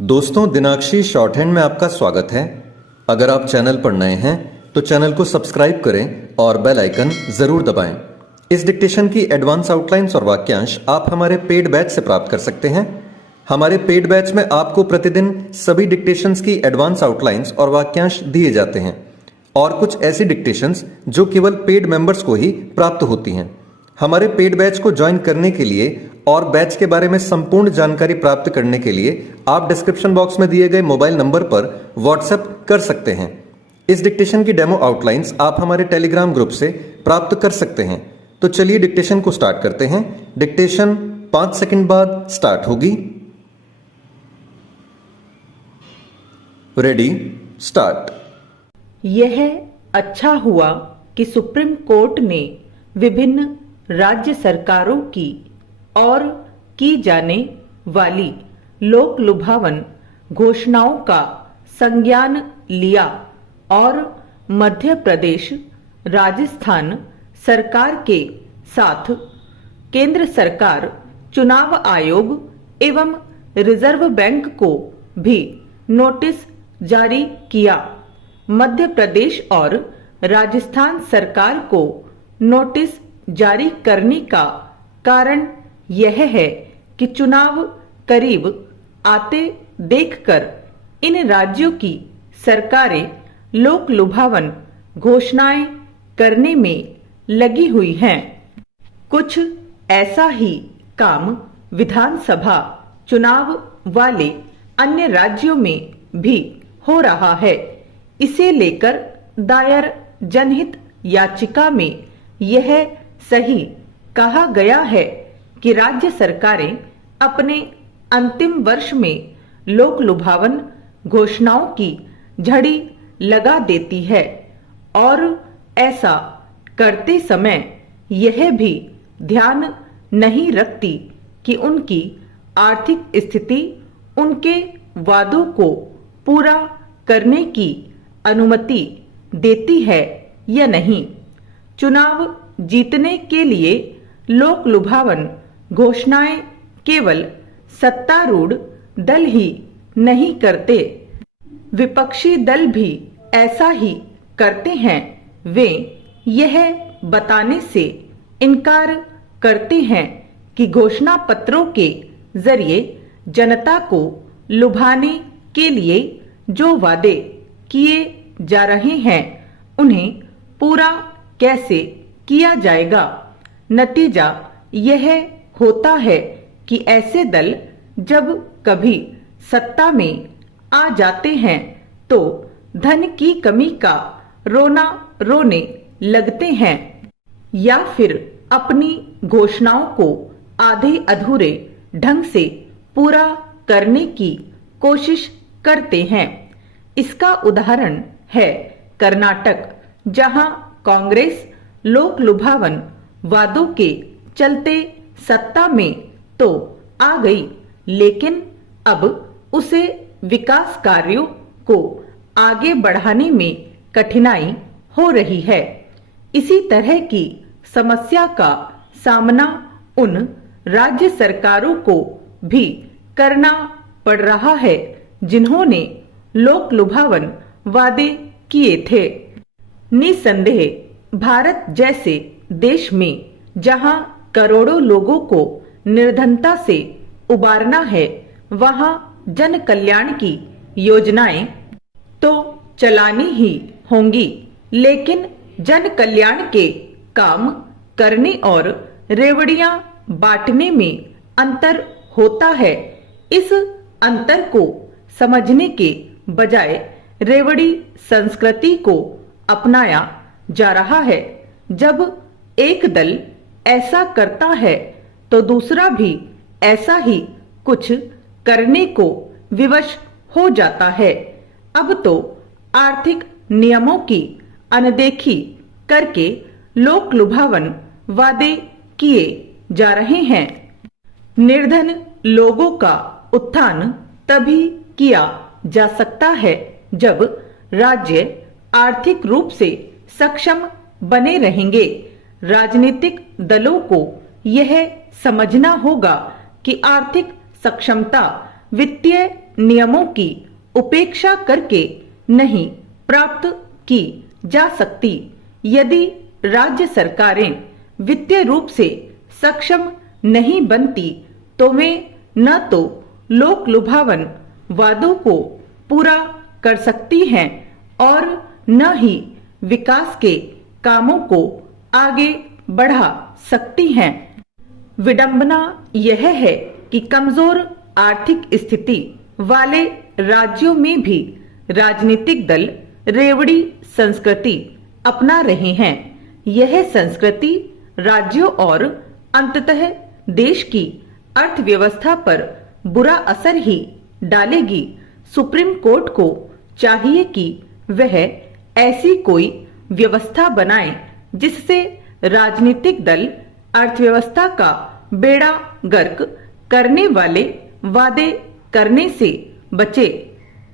दोस्तों, दिनाक्षी short hand में आपका स्वागत है। अगर आप चैनल पर नए हैं तो चैनल को सब्सक्राइब करें और बेल आइकन जरूर दबाएं। इस डिक्टेशन की एडवांस आउटलाइंस और वाक्यांश आप हमारे पेड बैच से प्राप्त कर सकते हैं। हमारे पेड बैच में आपको प्रतिदिन सभी डिक्टेशंस की एडवांस आउटलाइंस और वाक्यांश दिए जाते हैं और कुछ ऐसी डिक्टेशंस जो केवल पेड मेंबर्स को ही प्राप्त होती हैं। हमारे पेड बैच को ज्वाइन करने के लिए और बैच के बारे में संपूर्ण जानकारी प्राप्त करने के लिए आप डिस्क्रिप्शन बॉक्स में दिए गए मोबाइल नंबर पर व्हाट्सएप कर सकते हैं। इस डिक्टेशन की डेमो आउटलाइंस आप हमारे टेलीग्राम ग्रुप से प्राप्त कर सकते हैं। तो चलिए डिक्टेशन को स्टार्ट करते हैं। डिक्टेशन 5 सेकंड बाद स्टार्ट होगी। Ready, start. यह अच्छा हुआ कि सुप्रीम कोर्ट ने विभिन्न राज्य सरकारों की और की जाने वाली लोक लुभावन घोषणाओं का संज्ञान लिया और मध्य प्रदेश, राजस्थान सरकार के साथ केंद्र सरकार, चुनाव आयोग एवं रिजर्व बैंक को भी नोटिस जारी किया। मध्य प्रदेश और राजस्थान सरकार को नोटिस जारी करने का कारण यह है कि चुनाव करीब आते देखकर इन राज्यों की सरकारें लोक लुभावन घोषणाएं करने में लगी हुई हैं। कुछ ऐसा ही काम विधानसभा चुनाव वाले अन्य राज्यों में भी हो रहा है। इसे लेकर दायर जनहित याचिका में यह सही कहा गया है कि राज्य सरकारें अपने अंतिम वर्ष में लोक लुभावन घोषणाओं की झड़ी लगा देती है और ऐसा करते समय यह भी ध्यान नहीं रखती कि उनकी आर्थिक स्थिति उनके वादों को पूरा करने की अनुमति देती है या नहीं। चुनाव जीतने के लिए लोक लुभावन घोषणाएं केवल सत्तारूढ़ दल ही नहीं करते, विपक्षी दल भी ऐसा ही करते हैं। वे यह बताने से इनकार करते हैं कि घोषणा पत्रों के जरिए जनता को लुभाने के लिए जो वादे किए जा रहे हैं उन्हें पूरा कैसे किया जाएगा। नतीजा यह होता है कि ऐसे दल जब कभी सत्ता में आ जाते हैं तो धन की कमी का रोना रोने लगते हैं या फिर अपनी घोषणाओं को आधे अधूरे ढंग से पूरा करने की कोशिश करते हैं। इसका उदाहरण है कर्नाटक, जहां कांग्रेस लोक लुभावन वादों के चलते सत्ता में तो आ गई, लेकिन अब उसे विकास कार्यों को आगे बढ़ाने में कठिनाई हो रही है। इसी तरह की समस्या का सामना उन राज्य सरकारों को भी करना पड़ रहा है जिन्होंने लोक लुभावन वादे किए थे। निसंदेह भारत जैसे देश में जहां करोड़ों लोगों को निर्धनता से उबारना है, वहां जन कल्याण की योजनाएं तो चलानी ही होंगी, लेकिन जन कल्याण के काम करने और रेवड़ियां बांटने में अंतर होता है। इस अंतर को समझने के बजाय रेवड़ी संस्कृति को अपनाया जा रहा है। जब एक दल ऐसा करता है तो दूसरा भी ऐसा ही कुछ करने को विवश हो जाता है। अब तो आर्थिक नियमों की अनदेखी करके लोक लुभावन वादे किए जा रहे हैं। निर्धन लोगों का उत्थान तभी किया जा सकता है जब राज्य आर्थिक रूप से सक्षम बने रहेंगे। राजनीतिक दलों को यह समझना होगा कि आर्थिक सक्षमता वित्तीय नियमों की उपेक्षा करके नहीं प्राप्त की जा सकती। यदि राज्य सरकारें वित्तीय रूप से सक्षम नहीं बनती तो वे न तो लोक लुभावन वादों को पूरा कर सकती हैं और न ही विकास के कामों को आगे बढ़ा सकती हैं। विडंबना यह है कि कमजोर आर्थिक स्थिति वाले राज्यों में भी राजनीतिक दल रेवड़ी संस्कृति अपना रहे हैं। यह संस्कृति राज्यों और अंततः देश की अर्थव्यवस्था पर बुरा असर ही डालेगी। सुप्रीम कोर्ट को चाहिए कि वह ऐसी कोई व्यवस्था बनाए जिससे राजनीतिक दल अर्थव्यवस्था का बेड़ा गर्क करने वाले वादे करने से बचे।